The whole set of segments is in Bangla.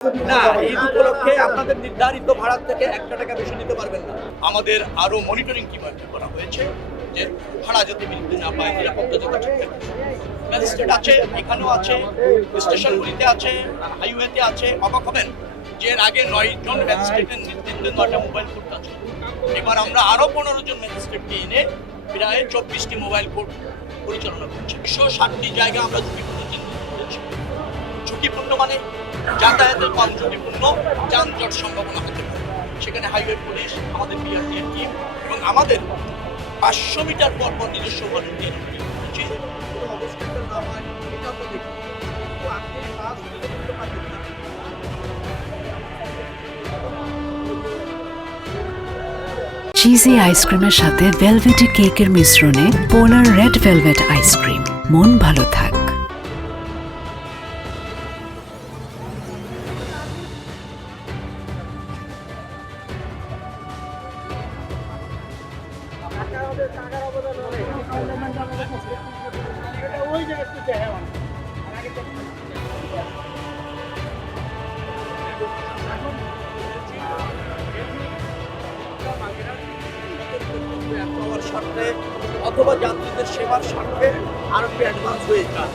না, ঈদ উপলক্ষে আপনাদের নির্ধারিত ভাড়া থেকে 1 টাকা বেশি নিতে পারবেন না। আমাদের আরো মনিটরিং টিম করা হয়েছে যে ভাড়া যাতে বৃদ্ধি না পায়, নিরাপত্তা যাতে ঠিক থাকে। ম্যাজিস্ট্রেট আছে, এখানেও আছে, স্টেশনগুলিতে আছে, হাইওয়েতে আছে। অবাক হবেন যে এর আগে 9 জন ম্যাজিস্ট্রেটের নেতৃত্বে 9টা মোবাইল কোর্ট আছে। এবার আমরা আরো 15 জন ম্যাজিস্ট্রেটকে এনে প্রায় 24টি মোবাইল কোর্ট পরিচালনা করছি। 160টি জায়গা আমরা ঝুঁকিপূর্ণ চিহ্নিত করেছি। ঝুঁকিপূর্ণ মানে যাতায়াতের কম ঝুঁকিপূর্ণ, যানজট সম্ভাবনা হতে পারে। সেখানে হাইওয়ে পুলিশ, আমাদের বিআরটিএফ টিম এবং আমাদের 500 মিটার পর পর নিজস্ব ভলেন্টিয়ার চিজি আইসক্রিমের সাথে ভেলভেটি কেকের মিশ্রণে পোলার রেড ভেলভেট আইসক্রিম। মন ভালো থাক। স্বার্থে অথবা যাত্রীদের সেবার স্বার্থে আরো একটু অ্যাডভান্স হয়ে যায়।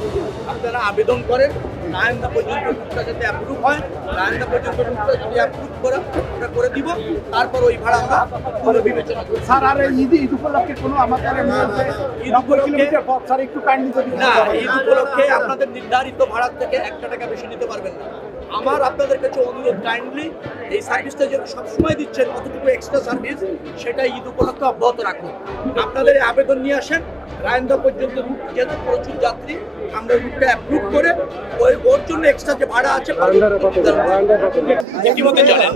আপনারা আবেদন করেন, রায়ন্দা পর্যন্ত রুটটা যাতে অ্যাপ্রুভ হয়, রায়ন্দা পর্যন্ত রুটটা যদি অ্যাপ্রুভ করে আমরা করে দিব, তারপর ওই ভাড়া আমরা পুনর্বিবেচনা করি। স্যার, আর ঈদ উপলক্ষে কোনো আমাদের ঈদ উপলক্ষে স্যার একটু কাইন্ডলি যদি না, ঈদ উপলক্ষে আপনাদের নির্ধারিত ভাড়া থেকে 1 টাকা বেশি নিতে পারবেন না। আমার আপনাদের কাছে অনুরোধ, কাইন্ডলি এই সার্ভিসটা যেটা সবসময় দিচ্ছেন, কতটুকু এক্সট্রা সার্ভিস সেটা ঈদ উপলক্ষে অব্যাহত রাখুন। আপনাদের এই আবেদন নিয়ে আসেন, রায়ন্দা পর্যন্ত রুট যেহেতু প্রচুর যাত্রী, আমরা রুটটা অ্যাপ্রুভ করে ওর জন্য এক্সট্রা যে ভাড়া আছে ইতিমধ্যে জানেন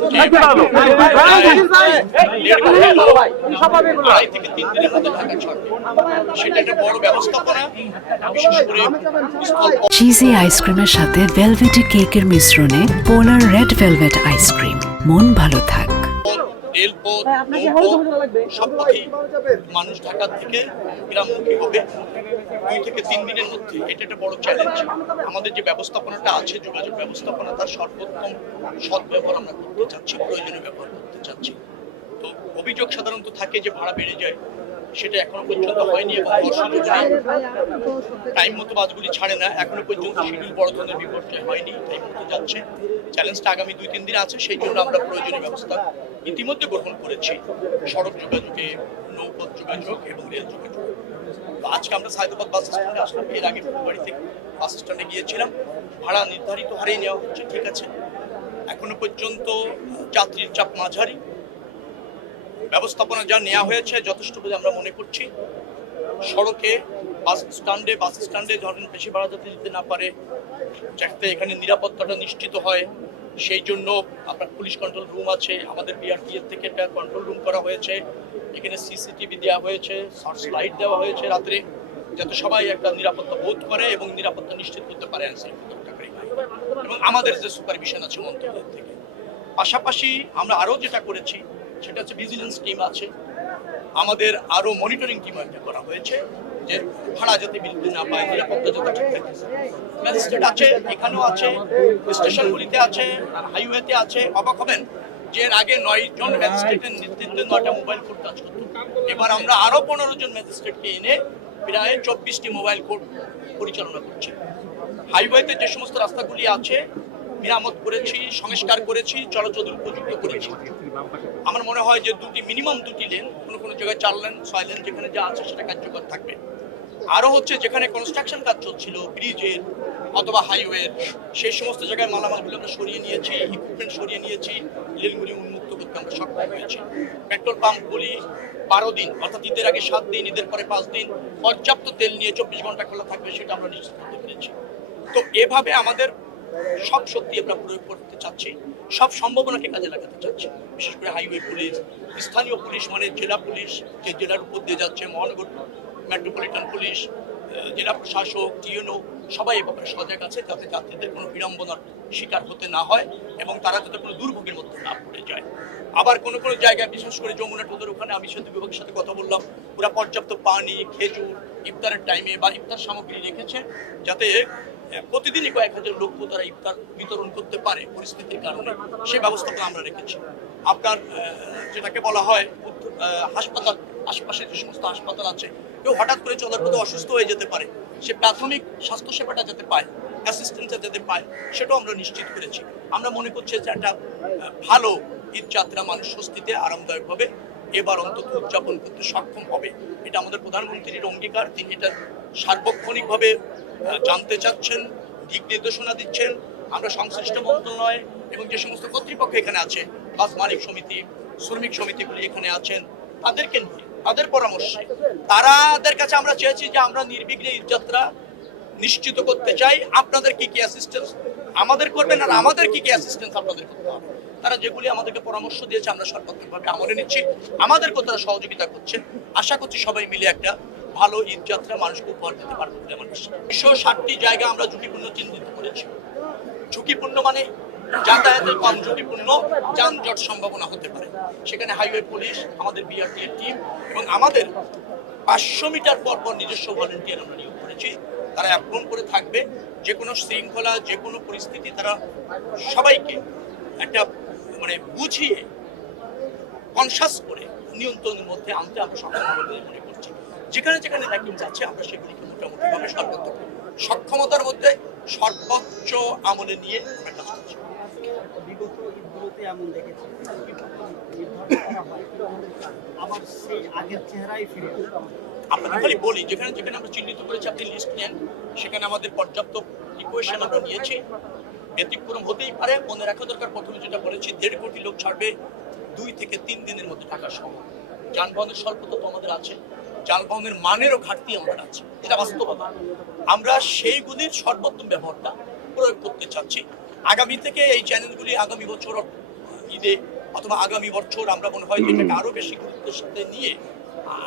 আড়াই থেকে 3 দিনের মধ্যে ঢাকা ছাড়বে। সেটা একটা বড় ব্যবস্থাপনা, বিশেষ করে চিজি আইসক্রিমের সাথে ভেলভেটি কেকের মিশ্রণে পোলার রেড ভেলভেট আইসক্রিম। মন ভালো থাক। রেলপথ, সব পথেই মানুষ ঢাকা থেকে গ্রামমুখী হবে 2 থেকে 3 দিনের মধ্যে। এটা একটা বড় চ্যালেঞ্জ। আমাদের যে ব্যবস্থাপনাটা আছে, যোগাযোগ ব্যবস্থাপনা, তার সর্বোত্তম সদ্ব্যবহার আমরা করতে চাচ্ছি, প্রয়োজনীয় ব্যবহার করতে চাচ্ছি। তো অভিযোগ সাধারণত থাকে যে ভাড়া বেড়ে যায়, সেটা এখনো পর্যন্ত হয়নি এবং টাইম মতো বাসগুলি ছাড়ে না। এখনো পর্যন্ত শিডিউল বড় ধরনের বিপর্যয় হয়নি, টাইম মতো যাচ্ছে। চ্যালেঞ্জটা আগামী 2-3 দিন আছে, সেই জন্য আমরা প্রয়োজনীয় ব্যবস্থা ইতিমধ্যে গ্রহণ করেছি। সড়ক যোগাযোগে, নৌপথ যোগাযোগ এবং রেল যোগাযোগ। তো আজকে আমরা সায়দাবাদ বাস স্ট্যান্ডে আসলাম, এর আগে ফুলবাড়ি থেকে বাস স্ট্যান্ডে গিয়েছিলাম। ভাড়া নির্ধারিত হারেই নেওয়া হচ্ছে, ঠিক আছে। এখনো পর্যন্ত যাত্রীর চাপ মাঝারি, ব্যবস্থাপনা যা নেওয়া হয়েছে যথেষ্ট বলে আমরা মনে করছি। সড়কে বাস স্ট্যান্ডে ধরেন বেশি ভাড়া যাতে দিতে না পারে, যাতে এখানে নিরাপত্তাটা নিশ্চিত হয়, সেই জন্য আপনার পুলিশ কন্ট্রোল রুম আছে, আমাদের বিআরটিএফ থেকে একটা কন্ট্রোল রুম করা হয়েছে। এখানে সিসিটিভি দেওয়া হয়েছে, সার্চ লাইট দেওয়া হয়েছে রাত্রে, যাতে সবাই একটা নিরাপত্তা বোধ করে এবং নিরাপত্তা নিশ্চিত করতে পারে এবং আমাদের যে সুপারভিশন আছে মন্ত্রকের থেকে। পাশাপাশি আমরা আরও যেটা করেছি সেটা হচ্ছে ভিজিলেন্স টিম আছে, আমাদের আরো মনিটরিং টিম করা হয়েছে যে ভাড়া যাতে বৃদ্ধি না পায়, নিরাপত্তা যাতে ঠিক থাকে। ম্যাজিস্ট্রেট আছে, এখানেও আছে, স্টেশনগুলিতে আছে, হাইওয়েতে আছে। অবাক হবেন যে এর আগে 9 জন ম্যাজিস্ট্রেটের নেতৃত্বে 9টা মোবাইল কোর্ট কাজ করত। এবার আমরা আরো 15 জন ম্যাজিস্ট্রেটকে এনে প্রায় 24টি মোবাইল কোর্ট পরিচালনা করছি। হাইওয়েতে যে সমস্ত রাস্তাগুলি আছে মেরামত করেছি, সংস্কার করেছি, চলাচলের উপযুক্ত করেছি। আমার মনে হয় যে মিনিমাম দুটি লেন, কোনো জায়গায় 4 লেন 6 লেন যেখানে যা আছে সেটা কার্যকর থাকবে। আরো হচ্ছে যেখানে কনস্ট্রাকশন কাজ চলছিল ব্রিজের অথবা হাইওয়ের, সেই সমস্ত জায়গায় মালামালগুলো আমরা সরিয়ে নিয়েছি, ইকুইপমেন্ট সরিয়ে নিয়েছি, লেনগুলি উন্মুক্ত করতে আমরা সক্ষম হয়েছি। পেট্রোল পাম্পগুলি 12 দিন, অর্থাৎ ঈদের আগে 7 দিন, ঈদের পরে 5 দিন পর্যাপ্ত তেল নিয়ে 24 ঘন্টা খোলা থাকবে, সেটা আমরা নিশ্চিত করতে পেরেছি। তো এভাবে আমাদের সব শক্তি আমরা প্রয়োগ করতে চাচ্ছি, সব সম্ভাবনাকে কাজে লাগাতে চাচ্ছি। বিশেষ করে হাইওয়ে পুলিশ, স্থানীয় পুলিশ মানে জেলা পুলিশ, যে জেলার উপর দিয়ে যাচ্ছে, মহানগর মেট্রোপলিটন পুলিশ, জেলা প্রশাসক, টিএনও, সবাই এ ব্যাপারে সজাগ আছে যাতে যাত্রীদের কোনো বিড়ম্বনার শিকার হতে না হয় এবং তারা যাতে কোনো দুর্ভোগের মধ্যে না পড়ে যায়। আবার কোনো জায়গায়, বিশেষ করে যমুনা টোদের ওখানে আমি সেতু বিভাগের সাথে কথা বললাম, ওরা পর্যাপ্ত পানি, খেজুর ইফতারের টাইমে বা ইফতার সামগ্রী রেখেছে যাতে প্রতিদিনই কয়েক হাজার লোক তারা ইফতার বিতরণ করতে পারে পরিস্থিতির কারণে, সেই ব্যবস্থাটা আমরা রেখেছি। আপনার যেটাকে বলা হয় হাসপাতাল, আশপাশে যে সমস্ত হাসপাতাল আছে, কেউ হঠাৎ করে চলার পথে অসুস্থ হয়ে যেতে পারে, সে প্রাথমিক স্বাস্থ্য সেবাটা যাতে পায়, অ্যাসিস্ট্যান্সটা যাতে পায়, সেটাও আমরা নিশ্চিত করেছি। আমরা মনে করছি যে একটা ভালো ঈদ যাত্রা মানুষ স্বস্তিতে আরামদায়কভাবে এবার অন্তত উদযাপন করতে সক্ষম হবে। এটা আমাদের প্রধানমন্ত্রীর অঙ্গীকার, তিনি এটা সার্বক্ষণিকভাবে জানতে চাচ্ছেন, দিক নির্দেশনা দিচ্ছেন। আমরা সংশ্লিষ্ট মন্ত্রণালয় এবং যে সমস্ত কর্তৃপক্ষ এখানে আছে, বাস মালিক সমিতি, শ্রমিক সমিতিগুলি এখানে আছেন, তাদেরকে নিয়ে তাদের পরামর্শে তাদের কাছে আমরা চেয়েছি যে আমরা নির্বিঘ্নে ঈদযাত্রা নিশ্চিত করতে চাই। আপনাদের কি কি অ্যাসিস্ট্যান্স আমাদের করবেন আর আমাদের কি কি অ্যাসিস্ট্যান্স আপনাদের করতে হবে, তারা যেগুলি আমাদেরকে পরামর্শ দিয়েছে আমরা সর্বাত্মকভাবে আমলে নিচ্ছি। আমাদেরকেও তারা সহযোগিতা করছেন। আশা করছি সবাই মিলে একটা ভালো ঈদযাত্রা মানুষকে উপহার দিতে পারবো বলে আমার বিশ্বাস। 160টি জায়গা আমরা ঝুঁকিপূর্ণ চিহ্নিত করেছি। ঝুঁকিপূর্ণ মানে যাতায়াতের কম ঝুঁকিপূর্ণ, যানজট সম্ভাবনা হতে পারে, সেখানে হাইওয়ে পুলিশ, আমাদের বিআরটি এর টিম এবং আমাদের 500 মিটার পর পর নিজস্ব ভলেন্টিয়ার আমরা নিয়োগ করেছি। তারা অ্যাপ্রন করে থাকবে, যে কোনো শৃঙ্খলা, যে কোনো পরিস্থিতি তারা সবাইকে একটা বুঝিয়ে কনসাস করে নিয়ন্ত্রণের মধ্যে আনতে আমরা সক্ষম হবে বলে মনে করছি। যেখানে যেখানে র্যাঙ্কিং যাচ্ছে আমরা সেগুলিকে মোটামুটিভাবে সক্ষমতার মধ্যে সর্বোচ্চ আমলে নিয়ে আমরা কাজ করছি। বিগত ঈদগুলোতে এমন দেখেছি আবার সেই আগের চেহারাই ফিরে আপনাকে খালি বলি, যেখানে যেখানে আমরা চিহ্নিত করেছি আপনি লিস্ট নেন, সেখানে আমাদের পর্যাপ্ত প্রিপারেশন আমরা নিয়েছি। ব্যতিক্রম হতেই পারে, মনে রাখা দরকার, প্রথমে যেটা বলেছি 1.5 কোটি লোক ছাড়বে 2 থেকে 3 দিনের মধ্যে ঢাকার শহর। যানবাহনের স্বল্পতা তো আমাদের আছে, যানবাহনের মানেরও ঘাটতি আমাদের আছে, এটা বাস্তবতা। আমরা সেইগুলির সর্বোত্তম ব্যবহারটা প্রয়োগ করতে চাচ্ছি। আগামী থেকে এই চ্যানেলগুলি আগামী বছর ঈদে অথবা আগামী বছর আমরা মনে হয় এটাকে আরো বেশি গুরুত্বের সাথে নিয়ে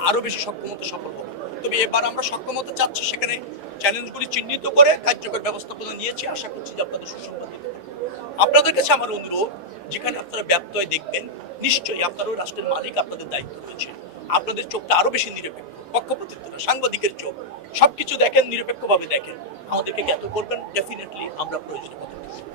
আরো বেশি সক্ষমতা সফল হবে। তবে এবার আমরা সক্ষমতা চাচ্ছি, সেখানে চ্যালেঞ্জগুলি চিহ্নিত করে কার্যকর ব্যবস্থাপনা নিয়েছি। আশা করছি যে আপনাদের সুসংবাদ দিতে পারবো। আপনাদের কাছে আমার অনুরোধ, যেখানে আপনারা ব্যত্যয় দেখবেন, নিশ্চয়ই আপনারাও রাষ্ট্রের মালিক, আপনাদের দায়িত্ব রয়েছে। আপনাদের চোখটা আরো বেশি নিরপেক্ষ, পক্ষপাতিত্ব না, সাংবাদিকের চোখ, সবকিছু দেখেন, নিরপেক্ষভাবে দেখেন। আমাদেরকে জ্ঞাত করবেন, ডেফিনেটলি আমরা প্রয়োজনীয় পদক্ষেপ